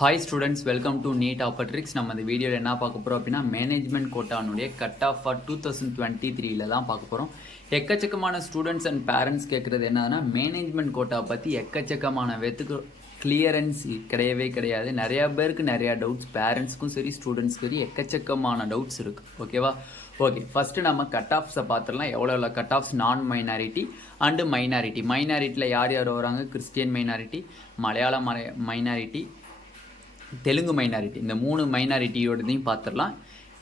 Hi students, welcome to NEET ஆப்பர்ட்ரிக்ஸ். நம்ம இந்த வீடியோவில் என்ன பார்க்க போகிறோம் அப்படின்னா, மேனேஜ்மெண்ட் கோட்டானுடைய கட் ஆஃப் ஃபார் 2023 தான் பார்க்க போகிறோம். எக்கச்சக்கமான ஸ்டூடெண்ட்ஸ் அண்ட் பேரண்ட்ஸ் கேட்குறது என்னன்னா, மேனேஜ்மெண்ட் கோட்டா பற்றி எக்கச்சக்கமான வெத்துக்கு கிளியரன்ஸ் கிடையவே கிடையாது. நிறையா பேருக்கு நிறையா டவுட்ஸ், பேரண்ட்ஸ்க்கும் சரி ஸ்டூடெண்ட்ஸ்க்கு சரி எக்கச்சக்கமான டவுட்ஸ் இருக்குது. ஓகேவா? ஓகே, ஃபஸ்ட்டு நம்ம கட் ஆஃப்ஸை பார்த்துடலாம். எவ்வளோ கட் ஆஃப்ஸ் நான் மைனாரிட்டி அண்டு மைனாரிட்டி. மைனாரிட்டியில் யார் யார் வராங்க? கிறிஸ்டியன் மைனாரிட்டி, மலையாள மைனாரிட்டி, தெலுங்கு மைனாரிட்டி. இந்த 3 மைனாரிட்டியோடதையும் பார்த்துடலாம்.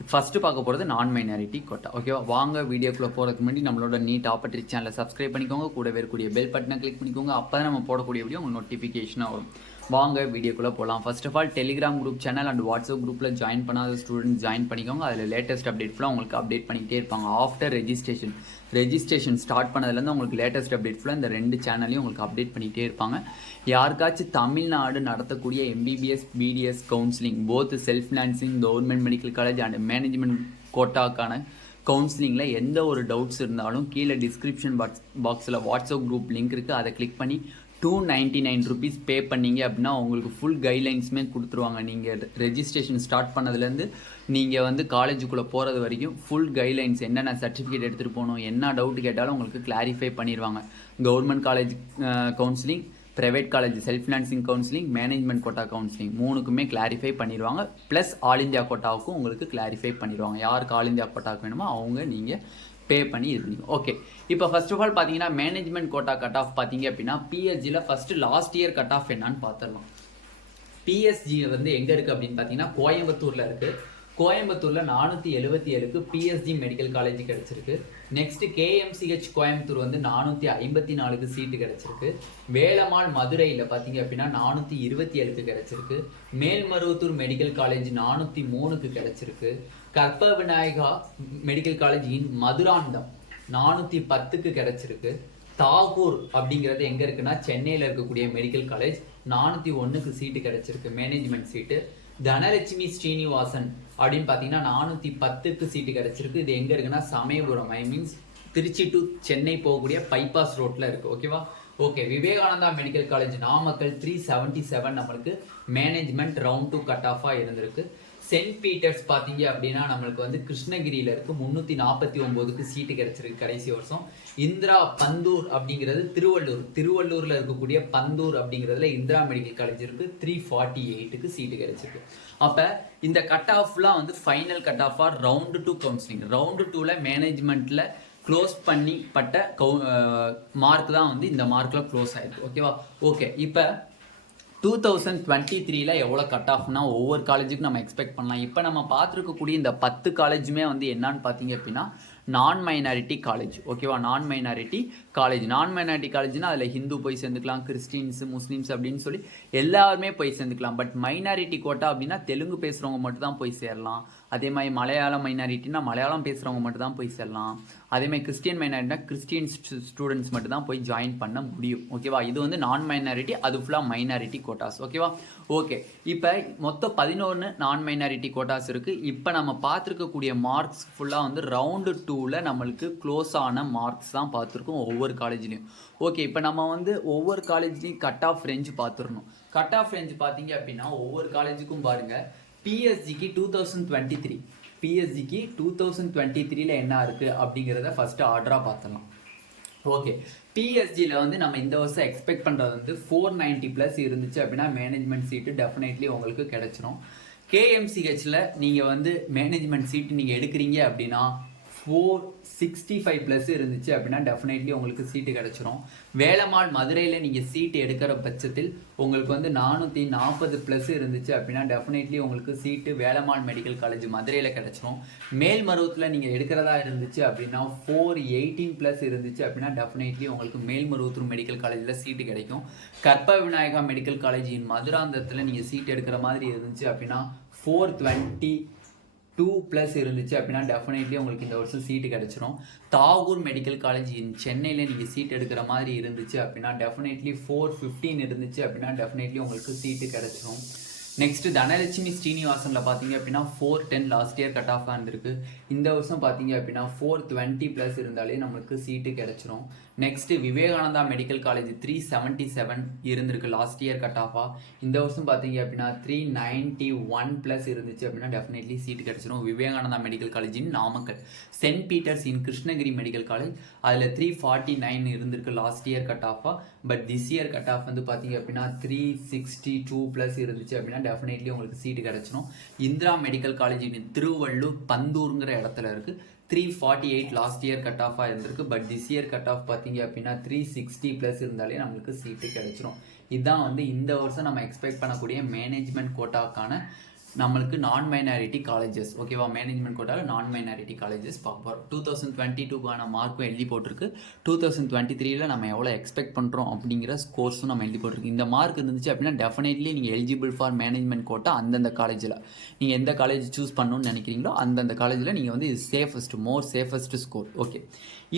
ஃபஸ்ட்டு பார்க்க போகிறது நான் மைனாரிட்டி கோட்டா. ஓகேவா? வாங்க வீடியோக்குள்ளே போகிறதுக்கு முன்னாடி நம்மளோட நீட் ஆப்பர்ட்ரிக்ஸ் சேனலை சப்ஸ்கிரைப் பண்ணிக்கோங்க. கூட இருக்கக்கூடிய பெல் பட்டனை கிளிக் பண்ணிக்கோங்க. அப்போ தான் நம்ம போடக்கூடிய வீடியோ உங்களுக்கு நோட்டிஃபிகேஷனாக வரும். வாங்க வீடியோக்குள்ளே போகலாம். First of all telegram group channel and WhatsApp குரூப்பில் ஜாயின் பண்ணாத ஸ்டூடெண்ட்ஸ் ஜாயின் பண்ணிக்கோங்க. அதில் லேட்டஸ்ட் அப்டேட் ஃபுல்லாக உங்களுக்கு அப்டேட் பண்ணிக்கிட்டே இருப்பாங்க. ஆஃப்டர் ரெஜிஸ்ட்ரேஷன் ஸ்டார்ட் பண்ணதுலேருந்து உங்களுக்கு லேட்டஸ்ட் அப்டேட் ஃபுல்லாக இந்த 2 சேனல்லையும் உங்களுக்கு அப்டேட் பண்ணிகிட்டே இருப்பாங்க. யாருக்காச்சும் தமிழ்நாடு நடத்தக்கூடிய MBBS BDS counselling, both self financing, government medical college and management கோட்டாக்கான கவுன்சிலிங்கில் எந்த ஒரு டவுட்ஸ் இருந்தாலும் கீழே டிஸ்கிரிப்ஷன் பாக்ஸில் வாட்ஸ்அப் குரூப் லிங்க் இருக்குது. அதை கிளிக் பண்ணி 299 rupees பே பண்ணிங்க அப்படின்னா உங்களுக்கு ஃபுல் கைட்லைன்ஸுமே கொடுத்துருவாங்க. நீங்கள் ரெஜிஸ்ட்ரேஷன் ஸ்டார்ட் பண்ணதுலேருந்து நீங்கள் வந்து காலேஜுக்குள்ளே போகிறது வரைக்கும் ஃபுல் கைட்லைன்ஸ், என்னென்ன சர்டிஃபிகேட் எடுத்துகிட்டு போகணும், என்ன டவுட் கேட்டாலும் உங்களுக்கு கிளாரிஃபை பண்ணிடுவாங்க. Government college counselling, private college self financing counselling, management quota counselling 3க்குமே கிளாரிஃபை பண்ணிடுவாங்க. ப்ளஸ் ஆல் இந்தியா கோட்டாவுக்கும் உங்களுக்கு கிளாரிஃபை பண்ணிடுவாங்க. யாருக்கு ஆல் இந்தியா கோட்டாவுக்கு வேணுமோ அவங்க நீங்கள் பே பண்ணி இது பண்ணிக்கணும். ஓகே, இப்போ ஃபர்ஸ்ட் ஆஃப் ஆல் பார்த்தீங்கன்னா மேனேஜ்மெண்ட் கோட்டா கட் ஆஃப் பார்த்தீங்க அப்படின்னா பிஎஸ்ஜியில் first last year cut off என்னன்னு பார்த்துடலாம். பிஎஸ்ஜி வந்து எங்கே இருக்குது அப்படின்னு பார்த்தீங்கன்னா கோயம்புத்தூரில் இருக்குது. கோயம்புத்தூரில் 477க்கு பிஎஸ்ஜி மெடிக்கல் காலேஜ் கிடச்சிருக்கு. நெக்ஸ்ட்டு கேஎம்சிஹெச் கோயம்புத்தூர் வந்து 454க்கு சீட்டு கிடச்சிருக்கு. வேலம்மாள் மதுரையில் பார்த்தீங்க அப்படின்னா 427க்கு கிடச்சிருக்கு. மேல்மருவத்தூர் மெடிக்கல் காலேஜ் 403க்கு கிடச்சிருக்கு. கற்ப விநாயகா மெடிக்கல் காலேஜ் இன் மதுராந்தம் 410க்கு கிடச்சிருக்கு. தாகூர் அப்படிங்கிறது எங்கே இருக்குன்னா சென்னையில் இருக்கக்கூடிய மெடிக்கல் காலேஜ் 401க்கு சீட்டு கிடச்சிருக்கு, மேனேஜ்மெண்ட் சீட்டு. தனலட்சுமி ஸ்ரீனிவாசன் அப்படின்னு பார்த்தீங்கன்னா 410க்கு சீட்டு கிடச்சிருக்கு. இது எங்கே இருக்குன்னா சமயபுரம், மீன்ஸ் திருச்சி டு சென்னை போகக்கூடிய பைபாஸ் ரோட்டில் இருக்குது. ஓகேவா? Okay, Vivekananda medical college Namakkal 377 நம்மளுக்கு மேனேஜ்மெண்ட் ரவுண்ட் 2 கட் ஆஃபாக இருந்திருக்கு. சென்ட் பீட்டர்ஸ் பார்த்தீங்க அப்படின்னா நம்மளுக்கு வந்து கிருஷ்ணகிரியில் இருக்கு, 349க்கு சீட்டு கிடைச்சிருக்கு கடைசி வருஷம். இந்திரா பந்தூர் அப்படிங்கிறது திருவள்ளூரில் இருக்கக்கூடிய பந்தூர் அப்படிங்கிறதுல இந்திரா மெடிக்கல் காலேஜ் இருக்கு, 348க்கு சீட்டு கிடைச்சிருக்கு. அப்போ இந்த கட் ஆஃப்லாம் வந்து ஃபைனல் கட் ஆஃபாக ரவுண்டு 2 கவுன்சிலிங். ரவுண்டு 2ல் மேனேஜ்மெண்ட்டில் க்ளோஸ் பண்ணிப்பட்ட மார்க் தான் வந்து இந்த மார்க்கில் க்ளோஸ் ஆயிருக்கு. ஓகேவா? ஓகே, இப்போ 2023ல் எவ்வளோ கட் ஆஃப்னா ஒவ்வொரு காலேஜுக்கும் நம்ம எக்ஸ்பெக்ட் பண்ணலாம். இப்போ நம்ம பார்த்துருக்கக்கூடிய இந்த 10 காலேஜுமே வந்து என்னன்னு பார்த்தீங்க அப்படின்னா நான் மைனாரிட்டி காலேஜ். ஓகேவா? நான் மைனாரிட்டி காலேஜ்னா அதில் ஹிந்து போய் சேர்ந்துக்கலாம், கிறிஸ்டின்ஸு, முஸ்லீம்ஸ் அப்படின்னு சொல்லி எல்லாருமே போய் சேர்ந்துக்கலாம். பட் மைனாரிட்டி கோட்டா அப்படின்னா தெலுங்கு பேசுகிறவங்க மட்டும் தான் போய் சேரலாம். அதே மாதிரி மலையாளம் மைனாரிட்டினா மலையாளம் பேசுகிறவங்க மட்டும் தான் போய் சேரலாம். அதே மாதிரி கிறிஸ்டியன் மைனாரிட்டினா கிறிஸ்டியன் ஸ்டூடெண்ட்ஸ் மட்டும் தான் போய் ஜாயின் பண்ண முடியும். ஓகேவா? இது வந்து நான் மைனாரிட்டி, அது ஃபுல்லாக மைனாரிட்டி கோட்டாஸ். ஓகேவா? ஓகே, இப்போ மொத்தம் 11 நான் மைனாரிட்டி கோட்டாஸ் இருக்குது. இப்போ நம்ம பார்த்துருக்கக்கூடிய மார்க்ஸ் ஃபுல்லாக வந்து ரவுண்டு 2ல் நம்மளுக்கு க்ளோஸ் ஆன மார்க்ஸ் தான் பார்த்துருக்கோம் ஒவ்வொரு காலேஜ்லேயும். ஓகே, இப்போ நம்ம வந்து ஒவ்வொரு காலேஜ்லேயும் கட் ஆஃப் ரேஞ்ச் பார்த்துடணும். கட் ஆஃப் ரேஞ்ச் பார்த்தீங்க அப்படின்னா ஒவ்வொரு காலேஜுக்கும் பாருங்கள். பிஎஸ்ஜிக்கு 2023ல என்ன இருக்குது அப்படிங்கிறத ஃபஸ்ட்டு ஆர்டராக பார்த்துடலாம். ஓகே, பிஎஸ்ஜியில் வந்து நம்ம இந்த வருஷம் எக்ஸ்பெக்ட் பண்ணுறது வந்து 490+ இருந்துச்சு அப்படின்னா மேனேஜ்மெண்ட் சீட்டு டெஃபினெட்லி உங்களுக்கு கிடைச்சிரும். கேஎம்சிஹெச்சில் நீங்கள் வந்து மேனேஜ்மெண்ட் சீட்டு நீங்கள் எடுக்கிறீங்க அப்படின்னா 465+ இருந்துச்சு அப்படின்னா டெஃபினெட்லி உங்களுக்கு சீட்டு கிடச்சிரும். வேலம்மாள் மதுரையில் நீங்கள் சீட்டு எடுக்கிற பட்சத்தில் உங்களுக்கு வந்து 440+ இருந்துச்சு அப்படின்னா டெஃபினெட்லி உங்களுக்கு சீட்டு வேலம்மாள் மெடிக்கல் காலேஜ் மதுரையில் கிடச்சிரும். மேல்மருவத்தில் நீங்கள் எடுக்கிறதா இருந்துச்சு அப்படின்னா 418+ இருந்துச்சு அப்படின்னா டெஃபினெட்லி உங்களுக்கு மேல்மருவத்தூர் மெடிக்கல் காலேஜில் சீட்டு கிடைக்கும். கற்ப விநாயகா மெடிக்கல் காலேஜின் மதுராந்தத்தில் நீங்கள் சீட்டு எடுக்கிற மாதிரி இருந்துச்சு அப்படின்னா 422+ இருந்துச்சு அப்படின்னா டெஃபினெட்லி உங்களுக்கு இந்த வருஷம் சீட்டு கிடச்சிரும். தாகூர் மெடிக்கல் காலேஜ் சென்னையில் நீங்கள் சீட் எடுக்கிற மாதிரி இருந்துச்சு அப்படின்னா டெஃபினெட்லி 415 இருந்துச்சு அப்படின்னா டெஃபினெட்லி உங்களுக்கு சீட்டு கிடச்சிரும். நெக்ஸ்ட் தனலட்சுமி ஸ்ரீனிவாசனில் பார்த்தீங்க அப்படின்னா 410 லாஸ்ட் இயர் கட் ஆஃபாக இருந்திருக்கு. இந்த வருஷம் பார்த்தீங்க அப்படின்னா 420 ப்ளஸ் இருந்தாலே நம்மளுக்கு சீட்டு கிடைச்சிரும். நெக்ஸ்ட் விவேகானந்தா மெடிக்கல் காலேஜ் 377 இருந்திருக்கு லாஸ்ட் இயர் கட் ஆஃபாக. இந்த வருஷம் பார்த்தீங்க அப்படின்னா 391 ப்ளஸ் இருந்துச்சு அப்படின்னா டெஃபினெட்லி சீட்டு கிடைச்சிரும். Vivekananda medical college in Namakkal. Saint Peters in Krishnagiri medical college அதில் 349 இருந்திருக்கு லாஸ்ட் இயர் கட் ஆஃபாக. But this year cut off வந்து பார்த்தீங்க அப்படின்னா 362 ப்ளஸ் இருந்துச்சு அப்படின்னா டெஃபினெட்லி உங்களுக்கு சீட்டு கிடைச்சிடும். Indira medical college in Tiruvallur பந்தூருங்கிற இடத்துல இருக்குது. 348 லாஸ்ட் இயர் கட் ஆஃபாக இருந்திருக்கு. But this year cut off பார்த்தீங்க அப்படின்னா 360 ப்ளஸ் இருந்தாலே நம்மளுக்கு சீட்டு கிடைச்சிரும். இதுதான் வந்து இந்த வருஷம் நம்ம எக்ஸ்பெக்ட் பண்ணக்கூடிய மேனேஜ்மெண்ட் கோட்டாக்கான நம்மளுக்கு நான் மைனாரிட்டி காலேஜஸ். ஓகேவா, மேனேஜ்மெண்ட் கோட்டாவில் நான் மைனாரிட்டி காலேஜஸ் பார்க்க போகிறோம். 2022க்கான மார்க்கும் எழுதி போட்டிருக்கு. 2023ல் நம்ம எவ்வளோ எக்ஸ்பெக்ட் பண்ணுறோம் அப்படிங்கிற ஸ்கோர்ஸும் நம்ம எழுதி போட்டிருக்கு. இந்த மார்க் இருந்துச்சு அப்படின்னா டெஃபினெட்லி நீங்கள் எலிஜிபிள் ஃபார் மேனேஜ்மெண்ட் கோட்டா அந்தந்த காலேஜில் நீங்கள் எந்த காலேஜ் சூஸ் பண்ணணும்னு நினைக்கிறீங்களோ அந்தந்த காலேஜில் நீங்கள் வந்து இது சேஃபஸ்ட் ஸ்கோர். ஓகே,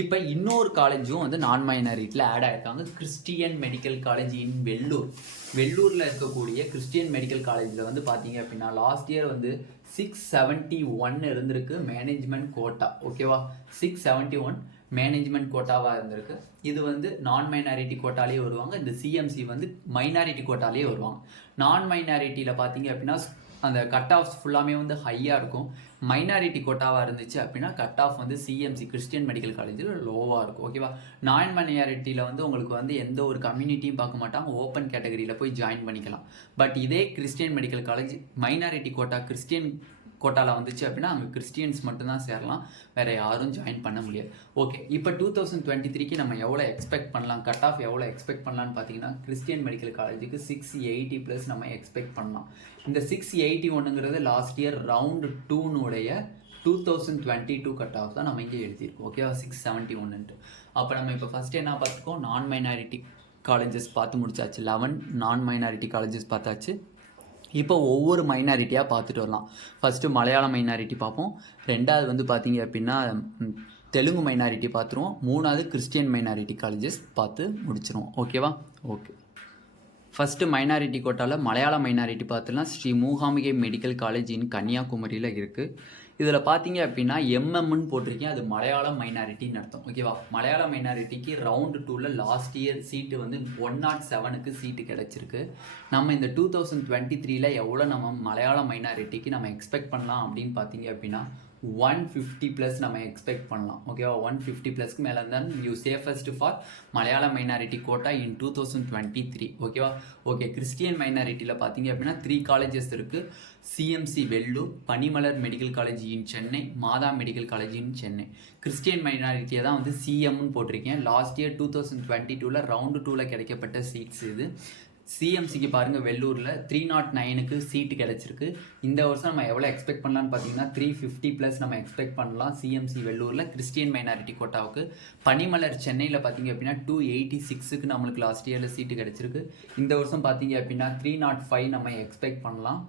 இப்போ இன்னொரு காலேஜும் வந்து நான் மைனாரிட்டியில் ஆட் ஆகிருக்காங்க. கிறிஸ்டியன் மெடிக்கல் காலேஜ் இன் வெள்ளூரில் இருக்கக்கூடிய கிறிஸ்டியன் மெடிக்கல் காலேஜில் வந்து பார்த்தீங்க அப்படின்னா லாஸ்ட் இயர் வந்து 671 இருந்திருக்கு மேனேஜ்மெண்ட் கோட்டா. ஓகேவா, 671 மேனேஜ்மெண்ட் கோட்டாவாக இருந்திருக்கு. இது வந்து நான் மைனாரிட்டி கோட்டாலேயே வருவாங்க. இந்த சிஎம்சி வந்து மைனாரிட்டி கோட்டாலேயே வருவாங்க. நான் மைனாரிட்டியில் பார்த்தீங்க அப்படின்னா அந்த கட் ஆஃப்ஸ் ஃபுல்லாமே வந்து ஹையாக இருக்கும். மைனாரிட்டி கோட்டாவாக இருந்துச்சு அப்படின்னா கட் ஆஃப் வந்து சிஎம்சி கிறிஸ்டியன் மெடிக்கல் காலேஜில் லோவாக இருக்கும். ஓகேவா, நான் மைனாரிட்டியில் வந்து உங்களுக்கு வந்து எந்த ஒரு கம்யூனிட்டியும் பார்க்க மாட்டாங்க, ஓப்பன் கேட்டகரியில் போய் ஜாயின் பண்ணிக்கலாம். பட் இதே Christian medical College minority quota Christian கோட்டாவில் வந்துச்சு அப்படின்னா அங்கே கிறிஸ்டியன்ஸ் மட்டும்தான் சேரலாம், வேறு யாரும் ஜாயின் பண்ண முடியாது. ஓகே, இப்போ 2023க்கு நம்ம எவ்வளோ எக்ஸ்பெக்ட் பண்ணலாம், கட் ஆஃப் எவ்வளோ எக்ஸ்பெக்ட் பண்ணலான்னு பார்த்தீங்கன்னா கிறிஸ்டியன் மெடிக்கல் காலேஜுக்கு 680 ப்ளஸ் நம்ம எக்ஸ்பெக்ட் பண்ணலாம். இந்த 681ங்கிறது லாஸ்ட் இயர் ரவுண்ட் 2னுடைய 2022 கட் ஆஃப் தான் நம்ம இங்கே எழுதியிருக்கோம். ஓகேவா, 671. அப்போ நம்ம இப்போ ஃபஸ்ட்டு என்ன பார்த்துக்கோம், நான் மைனாரிட்டி காலேஜஸ் பார்த்து முடிச்சாச்சு. 11 நான் மைனாரிட்டி காலேஜஸ் பார்த்தாச்சு. இப்போ ஒவ்வொரு மைனாரிட்டியாக பார்த்துட்டு வரலாம். ஃபஸ்ட்டு மலையாள மைனாரிட்டி பார்ப்போம். ரெண்டாவது வந்து பார்த்தீங்க அப்படின்னா தெலுங்கு மைனாரிட்டி பார்த்துருவோம். மூணாவது கிறிஸ்டியன் மைனாரிட்டி காலேஜஸ் பார்த்து முடிச்சிருவோம். ஓகேவா, ஓகே. ஃபஸ்ட்டு மைனாரிட்டி கோட்டாவில் மலையாள மைனாரிட்டி பார்த்துலாம். Sri Mookambigai medical college in கன்னியாகுமரியில் இருக்குது. இதில் பார்த்தீங்க அப்படின்னா எம்எம்னு போட்டிருக்கேன், அது மலையாளம் மைனாரிட்டின்னு அர்த்தம். ஓகேவா, மலையாள மைனாரிட்டிக்கு ரவுண்டு 2ல் லாஸ்ட் இயர் சீட்டு வந்து 107க்கு சீட்டு கிடச்சிருக்கு. நம்ம இந்த 2023ல் எவ்வளோ நம்ம மலையாள மைனாரிட்டிக்கு நம்ம எக்ஸ்பெக்ட் பண்ணலாம் அப்படின்னு பார்த்தீங்க அப்படின்னா 150 ப்ளஸ் நம்ம எக்ஸ்பெக்ட் பண்ணலாம். ஓகேவா, 150 ப்ளஸ்க்கு மேலே இருந்தால் யூ சேஃபஸ்ட் ஃபார் மலையாள மைனாரிட்டி கோட்டா இன் 2023. ஓகேவா, ஓகே. கிறிஸ்டியன் மைனாரிட்டியில் பார்த்தீங்க அப்படின்னா 3 காலேஜஸ் இருக்குது. CMC Vellore, Panimalar medical college in Chennai, Matha medical college in Chennai. Christian மைனாரிட்டியை தான் வந்து சிஎம்னு போட்டிருக்கேன். லாஸ்ட் இயர் 2022ல் ரவுண்டு 2ல் கிடைக்கப்பட்ட சீட்ஸ் இது. சிஎம்சிக்கு பாருங்கள் வெள்ளூரில் 309க்கு சீட்டு கிடச்சிருக்கு. இந்த வருஷம் நம்ம எவ்வளோ எக்ஸ்பெக்ட் பண்ணலான்னு பார்த்தீங்கன்னா 350 ப்ளஸ் நம்ம எக்ஸ்பெக்ட் பண்ணலாம் சிஎம்சி வெள்ளூரில் கிறிஸ்டியன் மைனாரிட்டி கோட்டாவுக்கு. பனிமலர் சென்னையில் பார்த்தீங்க அப்படின்னா 286க்கு நம்மளுக்கு லாஸ்ட் இயரில் சீட்டு கிடச்சிருக்கு. இந்த வருஷம் பார்த்தீங்க அப்படின்னா 305 நம்ம எக்ஸ்பெக்ட் பண்ணலாம்.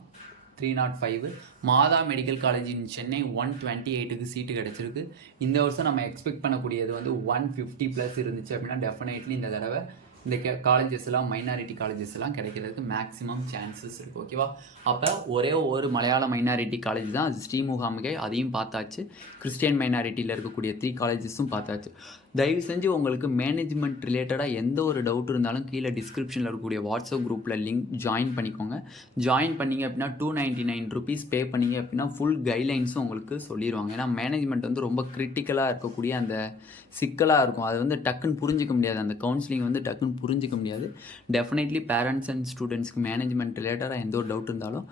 305. மாதா மெடிக்கல் காலேஜ் இன் சென்னை 128க்கு சீட்டு கிடச்சிருக்கு. இந்த வருஷம் நம்ம எக்ஸ்பெக்ட் பண்ணக்கூடியது வந்து 150 ப்ளஸ் இருந்துச்சு அப்படின்னா டெஃபினெட்லி இந்த தடவை இந்த காலேஜஸ் எல்லாம் மைனாரிட்டி காலேஜஸ் எல்லாம் கிடைக்கிறதுக்கு மேக்ஸிமம் சான்சஸ் இருக்குது. ஓகேவா, அப்போ ஒரே ஒரு மலையாள மைனாரிட்டி காலேஜ் தான், அது ஸ்ரீ மூகாம்பிகை, அதையும் பார்த்தாச்சு. கிறிஸ்டியன் மைனாரிட்டியில் இருக்கக்கூடிய 3 காலேஜஸும் பார்த்தாச்சு. தயவு செஞ்சு உங்களுக்கு மேனேஜ்மெண்ட் ரிலேட்டடாக எந்த ஒரு டவுட் இருந்தாலும் கீழே டிஸ்கிரிப்ஷனில் இருக்கக்கூடிய வாட்ஸ்அப் குரூப்பில் லிங்க் ஜாயின் பண்ணிக்கோங்க. ஜாயின் பண்ணிங்க அப்படின்னா 299 ருபீஸ் பே பண்ணிங்க அப்படின்னா ஃபுல் கைட்லைன்ஸும் உங்களுக்கு சொல்லிடுவாங்க. ஏன்னா மேனேஜ்மெண்ட் வந்து ரொம்ப கிரிட்டிக்கலாக இருக்கக்கூடிய அந்த சிக்கலாக இருக்கும், அது வந்து டக்குன்னு புரிஞ்சிக்க முடியாது, அந்த கவுன்சிலிங் வந்து டக்குன்னு புரிஞ்சிக்க முடியாது. டெஃபினெட்லி பேரண்ட்ஸ் அண்ட் ஸ்டூடெண்ட்ஸ்க்கு மேனேஜ்மெண்ட் ரிலேட்டடாக எந்த ஒரு டவுட் இருந்தாலும்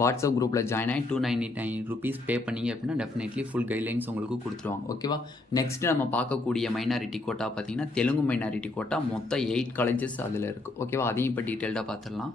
வாட்ஸ்அப் குரூப்பில் ஜாயின் ஆகி 299 ருபீஸ் பே பண்ணிங்க அப்படின்னா டெஃபினெட்லி ஃபுல் கைட்லைன்ஸ் உங்களுக்கு கொடுத்துருவாங்க. ஓகேவா, நெக்ஸ்ட்டு நம்ம பார்க்கக்கூடிய மைனாரிட்டி கோட்டா பார்த்தீங்கன்னா தெலுங்கு மைனாரிட்டி கோட்டா. மொத்தம் 8 காலேஜஸ் அதில் இருக்குது. ஓகேவா, அதையும் இப்போ டீட்டெயில்டாக பார்த்துடலாம்.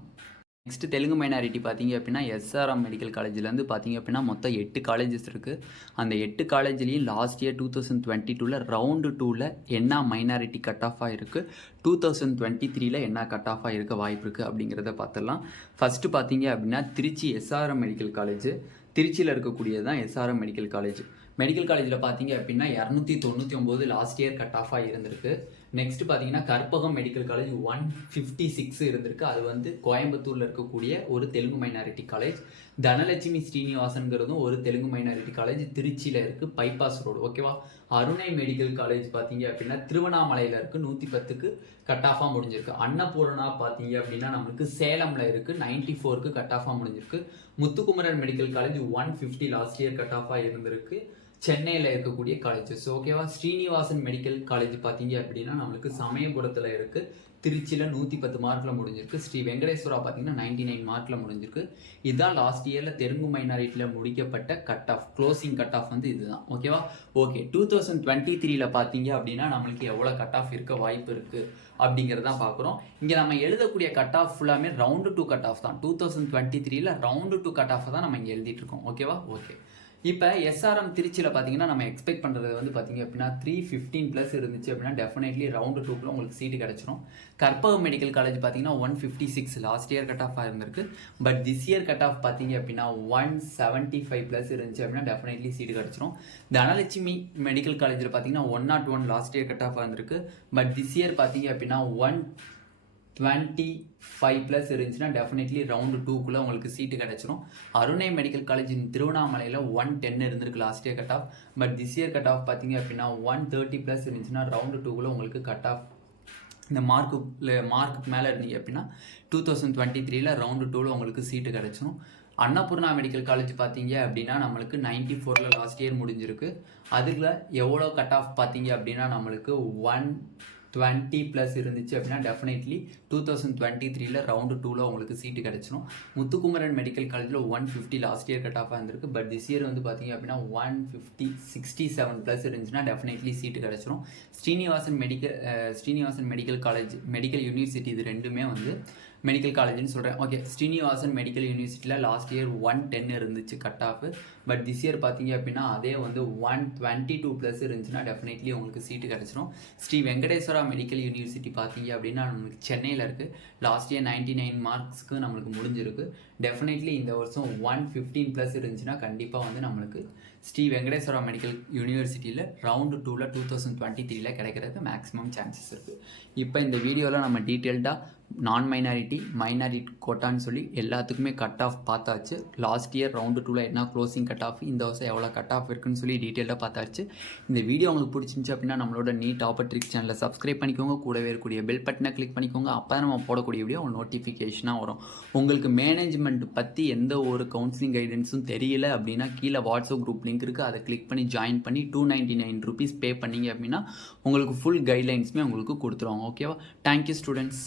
நெக்ஸ்ட்டு தெலுங்கு மைனாரிட்டி பார்த்தீங்க அப்படின்னா எஸ்ஆர்எம் மெடிக்கல் காலேஜ்லேருந்து பார்த்தீங்க அப்படின்னா மொத்தம் 8 காலேஜஸ் இருக்குது. அந்த 8 காலேஜ்லேயும் லாஸ்ட் இயர் 2022ல் ரவுண்டு 2ல் என்ன மைனாரிட்டி கட் ஆஃபாக இருக்குது, 2023ல் என்ன கட் ஆஃபாக இருக்க வாய்ப்பு இருக்குது அப்படிங்கிறத பார்த்துடலாம். ஃபஸ்ட்டு பார்த்தீங்க அப்படின்னா திருச்சி எஸ்ஆர்எம் மெடிக்கல் காலேஜ். திருச்சியில் இருக்கக்கூடியது தான் எஸ்ஆர்எம் மெடிக்கல் காலேஜ். மெடிக்கல் காலேஜில் பார்த்தீங்க அப்படின்னா 299 லாஸ்ட் இயர் கட் ஆஃபாக இருந்திருக்கு. நெக்ஸ்ட் பார்த்தீங்கன்னா கற்பகம் மெடிக்கல் காலேஜ் 156 இருந்திருக்கு. அது வந்து கோயம்புத்தூரில் இருக்கக்கூடிய ஒரு தெலுங்கு மைனாரிட்டி காலேஜ். தனலட்சுமி ஸ்ரீனிவாசன்கிறதும் ஒரு தெலுங்கு மைனாரிட்டி காலேஜ் திருச்சியில் இருக்குது, பைபாஸ் ரோடு. ஓகேவா. அருணை மெடிக்கல் காலேஜ் பார்த்தீங்க அப்படின்னா திருவண்ணாமலையில் இருக்குது, 110க்கு கட் ஆஃபாக முடிஞ்சிருக்கு. அன்னபூர்ணா பார்த்தீங்க அப்படின்னா நம்மளுக்கு சேலமில் இருக்குது, 94க்கு கட் ஆஃபாக முடிஞ்சிருக்கு. Muthukumaran medical college 150 last year cut ஆஃபாக இருந்திருக்கு, சென்னையில் இருக்கக்கூடிய காலேஜஸ். ஓகேவா. ஸ்ரீனிவாசன் மெடிக்கல் காலேஜ் பார்த்தீங்க அப்படின்னா நம்மளுக்கு சமயபுரத்தில் இருக்குது, திருச்சியில் 110 மார்க்கில் முடிஞ்சிருக்கு. ஸ்ரீ வெங்கடேஸ்வரா பார்த்தீங்கன்னா 99 மார்க்கில் முடிஞ்சிருக்கு. இதுதான் லாஸ்ட் இயரில் தெலுங்கு மைனாரிட்டியில் முடிக்கப்பட்ட cut off, closing cut off வந்து இதுதான். ஓகேவா. ஓகே, 2023ல் பார்த்தீங்க அப்படின்னா நம்மளுக்கு எவ்வளோ கட் ஆஃப் இருக்க வாய்ப்பு இருக்குது அப்படிங்கிறதான் பார்க்குறோம். இங்கே நம்ம எழுதக்கூடிய கட் ஆஃப் ஃபுல்லாமே ரவுண்டு 2 கட் ஆஃப் தான். 2023ல் ரவுண்டு 2 கட் ஆஃப் தான் நம்ம இங்கே எழுதிட்டு இருக்கோம். ஓகேவா. ஓகே, இப்போ எஸ்ஆர்எம் திருச்சியில் பார்த்தீங்கன்னா நம்ம எக்ஸ்பெக்ட் பண்ணுறது வந்து பார்த்தீங்க அப்படின்னா 315+ இருந்துச்சு அப்படின்னா டெஃபினெட்லி ரவுண்டு 2க்குள்ள உங்களுக்கு சீட்டு கிடச்சிரும். கற்பகம் மெடிக்கல் காலேஜ் பார்த்தீங்கன்னா 156 லாஸ்ட் இயர் கட் ஆஃப் இருந்திருக்கு. But this year cut off பார்த்தீங்க அப்படின்னா 175+ இருந்துச்சு அப்படின்னா டெஃபினெட்லி சீட்டு கிடச்சிரும். தனலட்சுமி மெடிக்கல் காலேஜில் பார்த்தீங்கன்னா 101 லாஸ்ட் இயர் கட் ஆஃப் இருந்திருக்கு. பட் திஸ் இயர் பார்த்தீங்க அப்படின்னா 125+ இருந்துச்சுன்னா டெஃபினெட்லி ரவுண்டு 2க்குள்ளே உங்களுக்கு சீட்டு கிடச்சிரும். அருணை மெடிக்கல் காலேஜ் திருவண்ணாமலையில் 110 இருந்திருக்கு last year cut of. But this year cut off பார்த்தீங்க அப்படின்னா 130+ இருந்துச்சுன்னா ரவுண்டு 2க்குள்ளே உங்களுக்கு கட் ஆஃப் இந்த மார்க்குக்கு மேலே இருந்தீங்க அப்படின்னா 2023ல் ரவுண்டு 2ல் உங்களுக்கு சீட்டு கிடச்சிரும். அன்னபூர்ணா மெடிக்கல் காலேஜ் பார்த்தீங்க அப்படின்னா நம்மளுக்கு 94ல் லாஸ்ட் இயர் முடிஞ்சிருக்கு. அதில் எவ்வளோ கட் ஆஃப் பார்த்தீங்க அப்படின்னா நம்மளுக்கு 120+ இருந்துச்சு அப்படின்னா டெஃபினெட்லி 2023ல் ரவுண்டு 2ல் உங்களுக்கு சீட்டு கிடச்சிரும். முத்துக்குமரன் மெடிக்கல் காலேஜில் 150 லாஸ்ட் இயர் கட் ஆஃபாக இருந்திருக்கு. பட் திஸ் இயர் வந்து பார்த்தீங்க அப்படின்னா 167+ இருந்துச்சுன்னா டெஃபினெட்லி சீட்டு கிடச்சிரும். Srinivasan medical college, medical university, இது ரெண்டுமே வந்து மெடிக்கல் காலேஜ்னு சொல்கிறேன். ஓகே, ஸ்ரீனிவாசன் மெடிக்கல் யூனிவர்சிட்டியில் லாஸ்ட் இயர் 110 இருந்துச்சு cut off. But this year பார்த்தீங்க அப்படின்னா அதே வந்து 122+ இருந்துச்சுன்னா டெஃபினெட்லி உங்களுக்கு சீட்டு கிடச்சிரும். ஸ்ரீ வெங்கடேஸ்வரா மெடிக்கல் யூனிவர்சிட்டி பார்த்தீங்க அப்படின்னா நம்மளுக்கு சென்னையில் இருக்குது, லாஸ்ட் இயர் 99 மார்க்ஸ்க்கு நம்மளுக்கு முடிஞ்சிருக்கு. டெஃபினெட்லி இந்த வருஷம் 115+ இருந்துச்சுன்னா கண்டிப்பாக வந்து நம்மளுக்கு ஸ்ரீ வெங்கடேஸ்வரா மெடிக்கல் யூனிவர்சிட்டியில் ரவுண்டு 2ல் 2023ல் கிடைக்கிறதுக்கு மேக்ஸிமம் சான்சஸ் இருக்குது. இப்போ இந்த வீடியோவில் நம்ம டீட்டெயில்டாக நான் மைனாரிட்டி கோட்டான்னு சொல்லி எல்லாத்துக்குமே கட் ஆஃப் பார்த்தாச்சு. லாஸ்ட் இயர் ரவுண்டு 2ல் என்ன க்ளோசிங் கட் ஆஃப், இந்த வருஷம் எவ்வளோ கட் ஆஃப் இருக்குன்னு சொல்லி டீட்டெயிலாக பார்த்தாச்சு. இந்த வீடியோ உங்களுக்கு பிடிச்சிருந்துச்சு அப்படின்னா நம்மளோட நீட் ஆப்பர்ட்ரிக்ஸ் சேனலை சப்ஸ்கிரைப் பண்ணிக்கோங்க, கூடவே இருக்கக்கூடிய பெல் பட்டனை கிளிக் பண்ணிக்கோங்க. அப்போ தான் நம்ம போடக்கூடிய வீடியோ உங்களுக்கு நோட்டிஃபிகேஷனாக வரும். உங்களுக்கு மேனேஜ்மெண்ட் பற்றி எந்த ஒரு கவுன்சிலிங் கைடன்ஸும் தெரியல அப்படின்னா கீழே வாட்ஸ்அப் குரூப் லிங்க் இருக்குது, அதை கிளிக் பண்ணி ஜாயின் பண்ணி 299 rupees பே பண்ணிங்க அப்படின்னா உங்களுக்கு ஃபுல் கைட்லைன்ஸுமே உங்களுக்கு கொடுத்துருவாங்க. ஓகேவா. Thank you students.